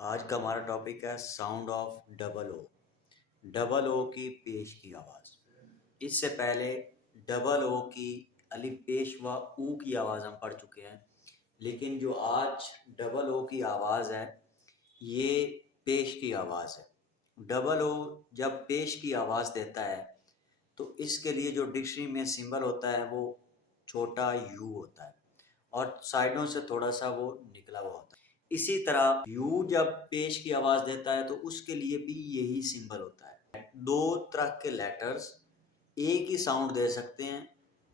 آج کا ہمارا ٹاپک ہے sound of double O. Double او کی پیش کی آواز. اس سے پہلے ڈبل او کی الف پیش و او کی آواز ہم پڑھ چکے ہیں، لیکن جو آج ڈبل او کی آواز ہے یہ پیش کی آواز ہے. ڈبل او جب پیش کی آواز دیتا ہے تو اس کے لیے جو ڈکشنری میں سمبل ہوتا ہے وہ چھوٹا یو ہوتا ہے اور سائڈوں سے تھوڑا سا وہ نکلا ہوا ہوتا ہے. اسی طرح یو جب پیش کی آواز دیتا ہے تو اس کے لیے بھی یہی سمبل ہوتا ہے. دو طرح کے لیٹرز ایک ہی ساؤنڈ دے سکتے ہیں.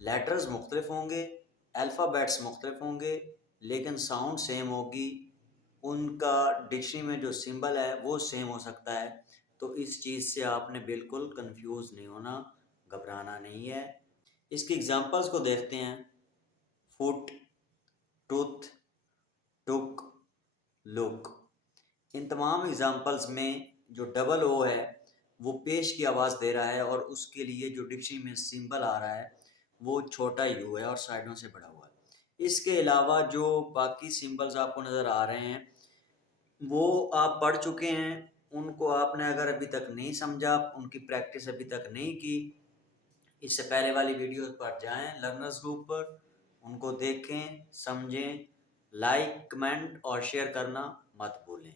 لیٹرز مختلف ہوں گے، الفابیٹس مختلف ہوں گے، لیکن ساؤنڈ سیم ہوگی. ان کا ڈکشنری میں جو سمبل ہے وہ سیم ہو سکتا ہے. تو اس چیز سے آپ نے بالکل کنفیوز نہیں ہونا، گھبرانا نہیں ہے. اس کی ایگزامپلس کو دیکھتے ہیں. فٹ، ٹوتھ، ٹک، لک. ان تمام ایگزامپلس میں جو ڈبل او ہے وہ پیش کی آواز دے رہا ہے اور اس کے لیے جو ڈکشنری میں سمبل آ رہا ہے وہ چھوٹا یو ہے اور سائڈوں سے بڑا ہوا ہے. اس کے علاوہ جو باقی سمبلز آپ کو نظر آ رہے ہیں وہ آپ پڑھ چکے ہیں. ان کو آپ نے اگر ابھی تک نہیں سمجھا، ان کی پریکٹس ابھی تک نہیں کی، اس سے پہلے والی ویڈیوز پر جائیں لرنرز گروپ پر، ان کو دیکھیں، سمجھیں. لائک، کمنٹ اور شیئر کرنا مت بھولیں.